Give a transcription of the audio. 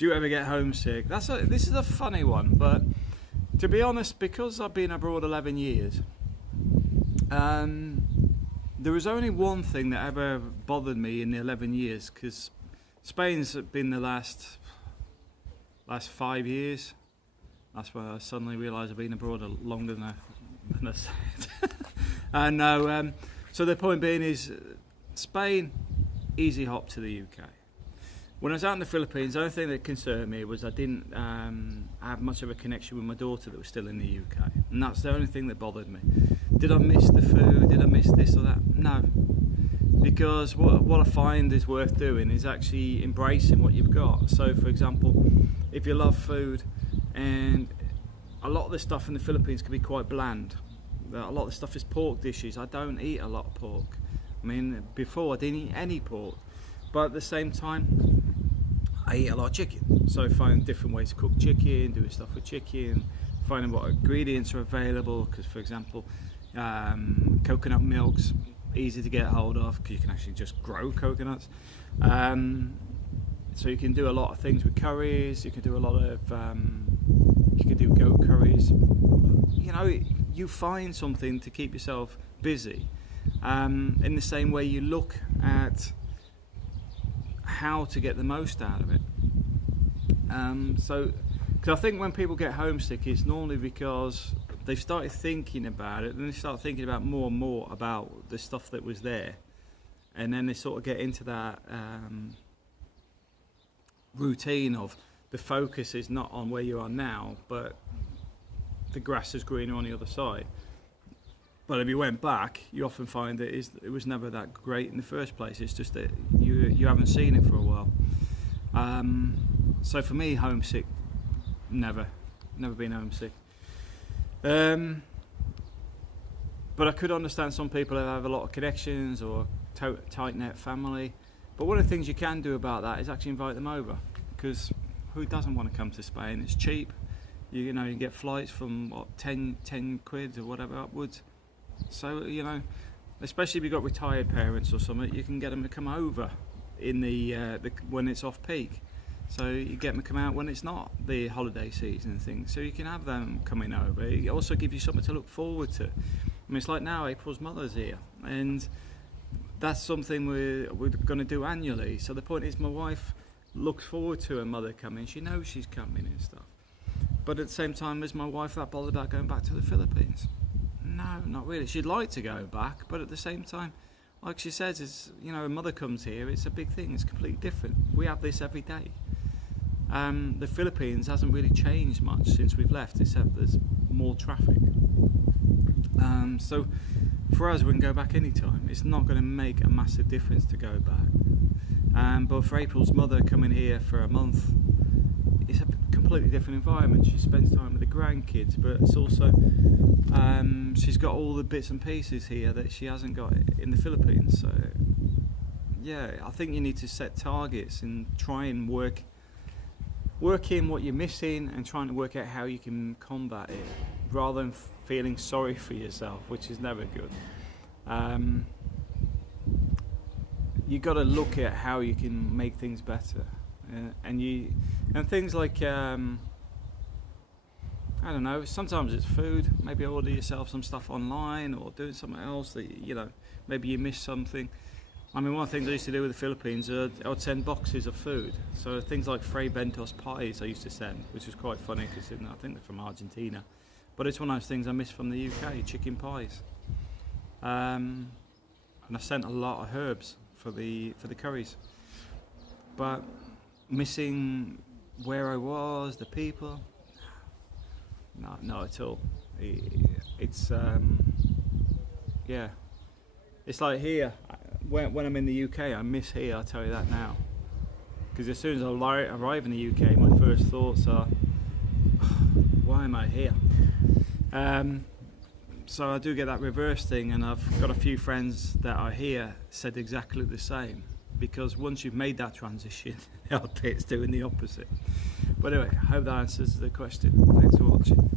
Do you ever get homesick? This is a funny one, but to be honest, because I've been abroad 11 years, there was only one thing that ever bothered me in the 11 years, because Spain's been the last 5 years. That's when I suddenly realised I've been abroad longer than I said. And no, so the point being is, Spain, easy hop to the UK. When I was out in the Philippines, the only thing that concerned me was I didn't have much of a connection with my daughter that was still in the UK. And that's the only thing that bothered me. Did I miss the food? Did I miss this or that? No. Because what I find is worth doing is actually embracing what you've got. So, for example, if you love food, and a lot of the stuff in the Philippines can be quite bland. A lot of the stuff is pork dishes. I don't eat a lot of pork. I mean, before I didn't eat any pork. But at the same time, I eat a lot of chicken. So find different ways to cook chicken, doing stuff with chicken, finding what ingredients are available. Because, for example, coconut milk's easy to get hold of because you can actually just grow coconuts. So you can do a lot of things with curries. You can do a lot of, you can do goat curries. You know, you find something to keep yourself busy. In the same way you look at how to get the most out of it. So, because I think when people get homesick, it's normally because they've started thinking about it, and they start thinking about more and more about the stuff that was there, and then they sort of get into that routine of the focus is not on where you are now, but the grass is greener on the other side. But if you went back, you often find that it was never that great in the first place. It's just that you haven't seen it for a while. So for me, homesick, never been homesick. But I could understand some people that have a lot of connections or tight-knit family. But one of the things you can do about that is actually invite them over, because who doesn't want to come to Spain? It's cheap. You know, you get flights from 10 quid or whatever upwards. So, you know, especially if you've got retired parents or something, you can get them to come over in the when it's off peak. So you get them to come out when it's not the holiday season and things. So you can have them coming over. It also gives you something to look forward to. I mean, it's like now April's mother's here, and that's something we're going to do annually. So the point is, my wife looks forward to her mother coming. She knows she's coming and stuff. But at the same time, is my wife that bothered about going back to the Philippines? No, not really. She'd like to go back, but at the same time, like she says, is, you know, her mother comes here, it's a big thing, it's completely different. We have this every day. The Philippines hasn't really changed much since we've left, except there's more traffic. So for us, we can go back anytime. It's not going to make a massive difference to go back. But for April's mother coming here for a month, it's a completely different environment. She spends time with the grandkids, but it's also she's got all the bits and pieces here that she hasn't got in the Philippines. So yeah, I think you need to set targets and try and work in what you're missing and trying to work out how you can combat it, rather than feeling sorry for yourself, which is never good. You got to look at how you can make things better. And things like I don't know, sometimes it's food. Maybe order yourself some stuff online or doing something else that, you know, maybe you miss something. I mean, one of the things I used to do with the Philippines, I would send boxes of food. So things like Fray Bentos pies I used to send, which was quite funny because I think they're from Argentina. But it's one of those things I miss from the UK, chicken pies. And I sent a lot of herbs for the curries. But missing where I was, the people, no, not at all. It's yeah, it's like here. When I'm in the UK, I miss here. I'll tell you that now. Because as soon as I arrive in the UK, my first thoughts are, why am I here? So I do get that reverse thing, and I've got a few friends that are here said exactly the same. Because once you've made that transition, it's doing the opposite. But anyway, I hope that answers the question. Thanks for watching.